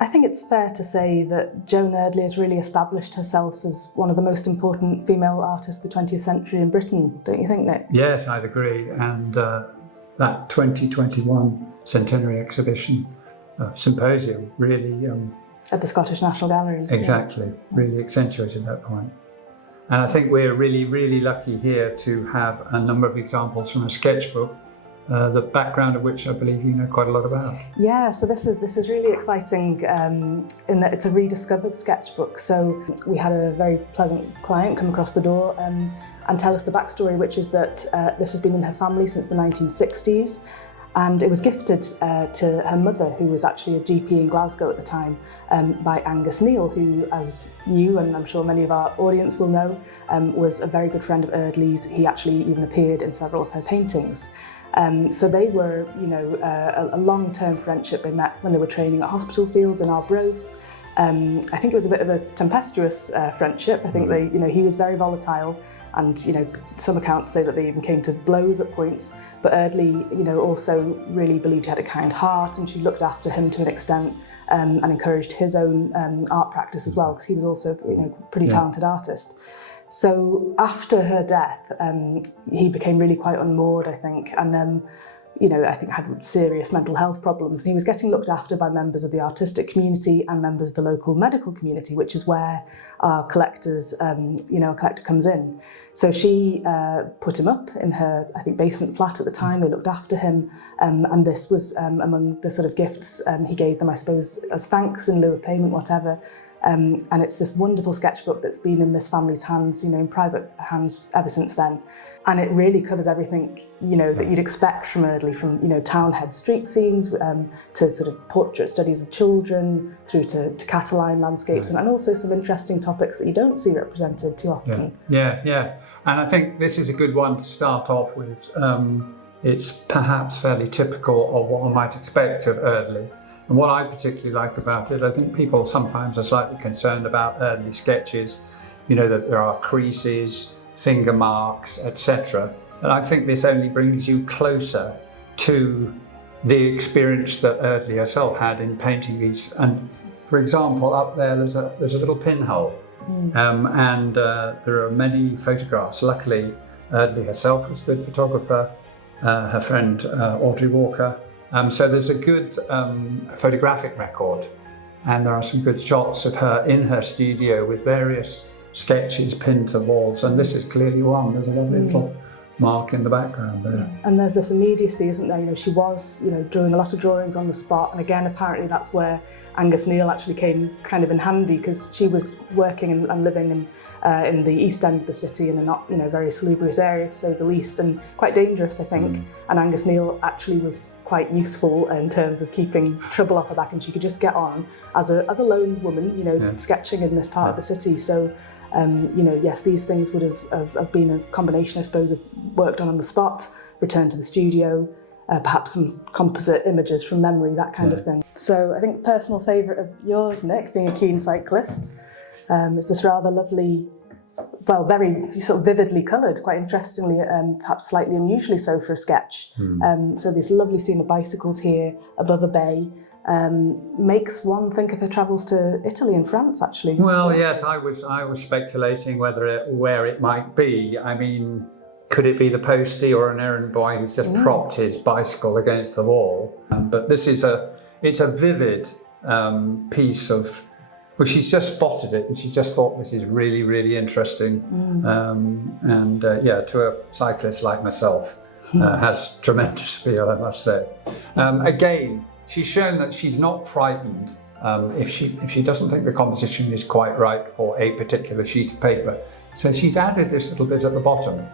I think it's fair to say that Joan Eardley has really established herself as one of the most important female artists of the 20th century in Britain, don't you think, Nick? Yes, I'd agree. And that 2021 centenary exhibition symposium really... At the Scottish National Galleries. Exactly, yeah. Really accentuated that point. And I think we're really, really lucky here to have a number of examples from a sketchbook, the background of which I believe you know quite a lot about. Yeah, so this is really exciting in that it's a rediscovered sketchbook. So we had a very pleasant client come across the door and tell us the backstory, which is that this has been in her family since the 1960s. And it was gifted to her mother, who was actually a GP in Glasgow at the time, by Angus Neil, who, as you and I'm sure many of our audience will know, was a very good friend of Eardley's. He actually even appeared in several of her paintings. So they were, a long-term friendship. They met when they were training at hospital fields in Arbroath. I think it was a bit of a tempestuous friendship. I think he was very volatile, and some accounts say that they even came to blows at points. But Eardley, also really believed he had a kind heart, and she looked after him to an extent, and encouraged his own art practice as well, because he was also, pretty talented artist. So after her death, he became really quite unmoored, I think, and I think had serious mental health problems. And he was getting looked after by members of the artistic community and members of the local medical community, which is where our collector comes in. So she put him up in her, I think, basement flat at the time. They looked after him, and this was among the sort of gifts he gave them, I suppose, as thanks in lieu of payment, whatever. And it's this wonderful sketchbook that's been in this family's hands, in private hands ever since then. And it really covers everything, that you'd expect from Eardley, from, Townhead street scenes to sort of portrait studies of children, through to Catterline landscapes, and also some interesting topics that you don't see represented too often. Yeah. And I think this is a good one to start off with. It's perhaps fairly typical of what one might expect of Eardley. And what I particularly like about it, I think people sometimes are slightly concerned about Eardley sketches, that there are creases, finger marks, etc. And I think this only brings you closer to the experience that Eardley herself had in painting these. And for example, up there there's a little pinhole, and there are many photographs. Luckily, Eardley herself was a good photographer, her friend Audrey Walker. So there's a good photographic record, and there are some good shots of her in her studio with various sketches pinned to walls, and this is clearly one. There's a lovely little mark in the background there. And there's this immediacy, isn't there? She was, doing a lot of drawings on the spot, and again, apparently that's where Angus Neil actually came kind of in handy, because she was working and living in the east end of the city in a not, very salubrious area, to say the least, and quite dangerous, I think. And Angus Neil actually was quite useful in terms of keeping trouble off her back, and she could just get on as a lone woman, sketching in this part of the city. So. Yes, these things would have been a combination, I suppose, of worked on the spot, returned to the studio, perhaps some composite images from memory, that kind of thing. So I think personal favourite of yours, Nick, being a keen cyclist, is this rather lovely, well, very sort of vividly coloured, quite interestingly, perhaps slightly unusually so for a sketch. So this lovely scene of bicycles here above a bay. Makes one think of her travels to Italy and France, actually. Well, yes, I was speculating where it might be. I mean, could it be the postie or an errand boy who's just propped his bicycle against the wall? But this is it's a vivid piece of. Well, she's just spotted it, and she's just thought this is really, really interesting. To a cyclist like myself, has tremendous appeal, I must say. Again. She's shown that she's not frightened if she doesn't think the composition is quite right for a particular sheet of paper. So she's added this little bit at the bottom,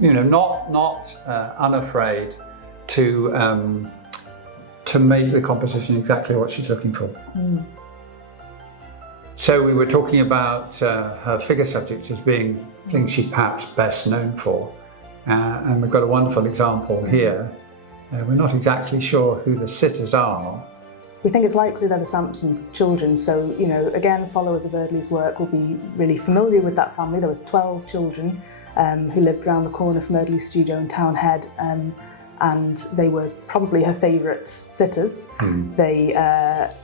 not unafraid to make the composition exactly what she's looking for. So we were talking about her figure subjects as being things she's perhaps best known for, and we've got a wonderful example here. We're not exactly sure who the sitters are. We think it's likely they're the Sampson children, so, again, followers of Eardley's work will be really familiar with that family. There was 12 children who lived around the corner from Eardley's studio in Townhead, and they were probably her favourite sitters. They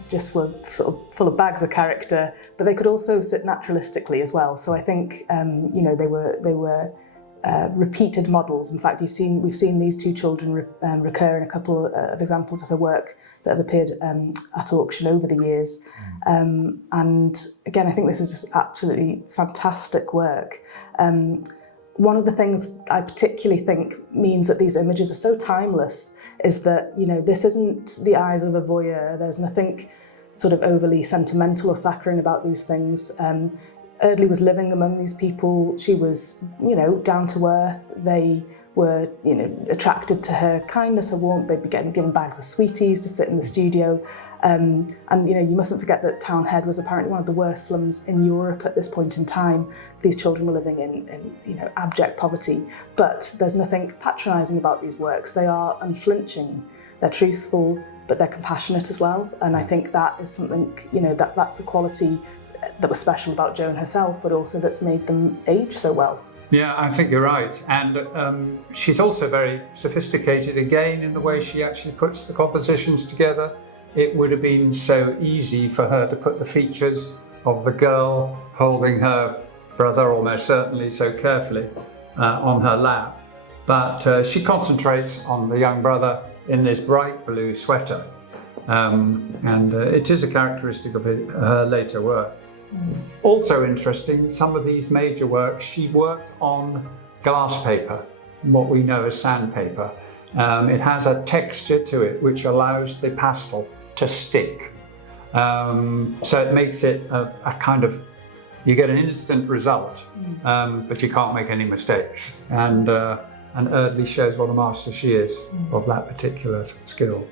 just were sort of full of bags of character, but they could also sit naturalistically as well. So I think they were repeated models. In fact, we've seen these two children recur in a couple of examples of her work that have appeared at auction over the years. And again, I think this is just absolutely fantastic work. One of the things I particularly think means that these images are so timeless is that, this isn't the eyes of a voyeur. There's nothing sort of overly sentimental or saccharine about these things. Eardley was living among these people. She was, down to earth. They were, attracted to her kindness, her warmth. They'd be given bags of sweeties to sit in the studio. And, you mustn't forget that Townhead was apparently one of the worst slums in Europe at this point in time. These children were living in abject poverty. But there's nothing patronising about these works. They are unflinching. They're truthful, but they're compassionate as well. And I think that is something, that's the quality that was special about Joan herself, but also that's made them age so well. Yeah, I think you're right. And she's also very sophisticated, again, in the way she actually puts the compositions together. It would have been so easy for her to put the features of the girl holding her brother, almost certainly so carefully, on her lap. But she concentrates on the young brother in this bright blue sweater. And it is a characteristic of her later work. Also interesting, some of these major works, she worked on glass paper, what we know as sandpaper. It has a texture to it which allows the pastel to stick. So it makes it a kind of, you get an instant result, but you can't make any mistakes. And Eardley shows what a master she is of that particular skill.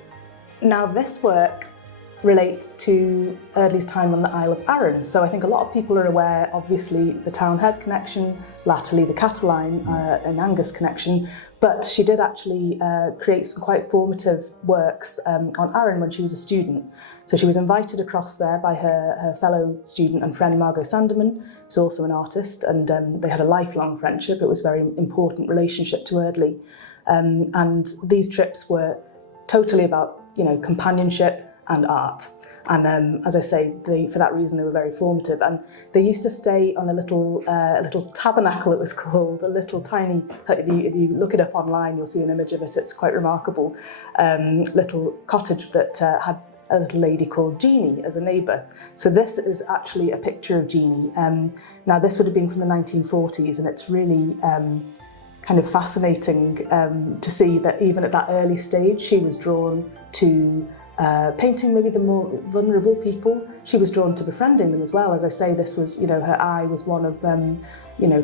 Now this work relates to Eardley's time on the Isle of Arran. So I think a lot of people are aware, obviously, the Townhead connection, latterly the Catterline and Angus connection, but she did actually create some quite formative works on Arran when she was a student. So she was invited across there by her fellow student and friend Margot Sandeman, who's also an artist, and they had a lifelong friendship. It was a very important relationship to Eardley. And these trips were totally about, companionship and art. And as I say, for that reason, they were very formative. And they used to stay on a little tabernacle, it was called, a little tiny, if you look it up online, you'll see an image of it, it's quite remarkable, little cottage that had a little lady called Jeannie as a neighbour. So this is actually a picture of Jeannie. Now this would have been from the 1940s, and it's really kind of fascinating to see that even at that early stage, she was drawn to painting maybe the more vulnerable people. She was drawn to befriending them as well. As I say, this was, her eye was one of,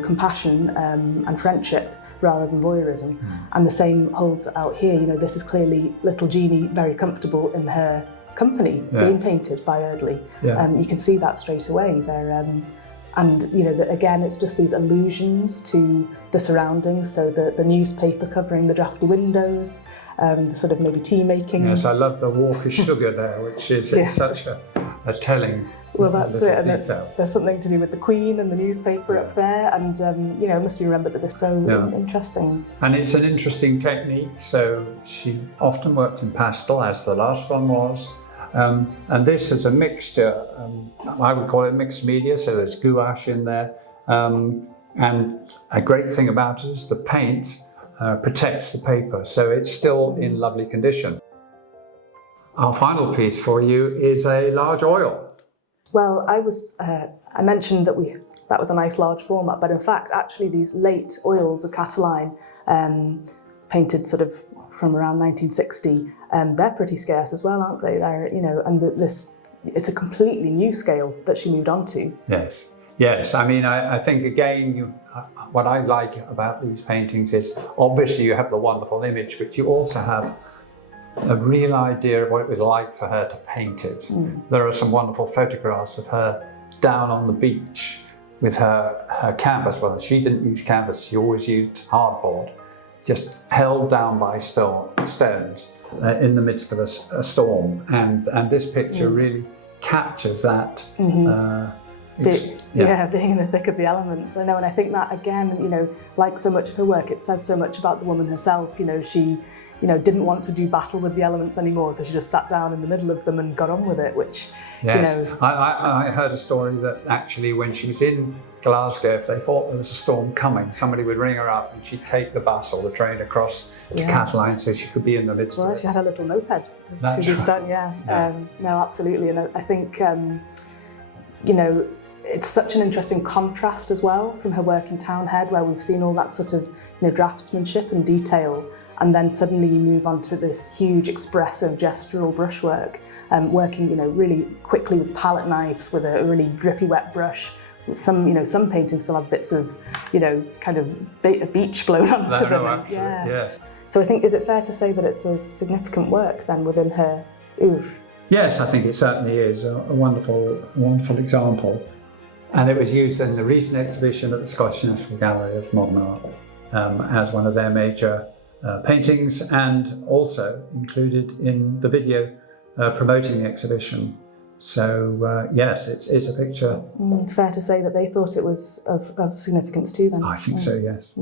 compassion and friendship rather than voyeurism. And the same holds out here. This is clearly little Jeannie very comfortable in her company, being painted by Eardley. You can see that straight away there. And, again, it's just these allusions to the surroundings. So the newspaper covering the drafty windows, the sort of maybe tea making. Yes, I love the walk of sugar there, which is such a telling. Well, that's it. And there's something to do with the Queen and the newspaper up there. And, it must be remembered that they're so interesting. And it's an interesting technique. So she often worked in pastel, as the last one was. And this is a mixture, I would call it mixed media. So there's gouache in there. And a great thing about it is the paint protects the paper, so it's still in lovely condition. Our final piece for you is a large oil. Well, I mentioned that that was a nice large format, but in fact, actually these late oils of Catterline, painted sort of from around 1960, they're pretty scarce as well, aren't they? They're, and it's a completely new scale that she moved on to. Yes. I mean, I think again, what I like about these paintings is obviously you have the wonderful image, but you also have a real idea of what it was like for her to paint it. There are some wonderful photographs of her down on the beach with her canvas. Well, she didn't use canvas, she always used hardboard, just held down by stones in the midst of a storm. And this picture really captures that. Being in the thick of the elements. I know, and I think that again, like so much of her work, it says so much about the woman herself. She didn't want to do battle with the elements anymore, so she just sat down in the middle of them and got on with it, which, yes. I heard a story that actually when she was in Glasgow, if they thought there was a storm coming, somebody would ring her up and she'd take the bus or the train across to Catterline so she could be in the midst of it. She had a little moped. That's right. No, absolutely. And I think, it's such an interesting contrast as well from her work in Townhead, where we've seen all that sort of draftsmanship and detail, and then suddenly you move on to this huge expressive gestural brushwork, working really quickly with palette knives with a really drippy wet brush. Some paintings still have bits of kind of a beach blown onto them. Absolutely. Yeah. Yes. So I think, is it fair to say that it's a significant work then within her oeuvre? Yes, I think it certainly is a wonderful example. And it was used in the recent exhibition at the Scottish National Gallery of Modern Art as one of their major paintings, and also included in the video promoting the exhibition. So yes, it's a picture. It's fair to say that they thought it was of significance too then. I think so, yes.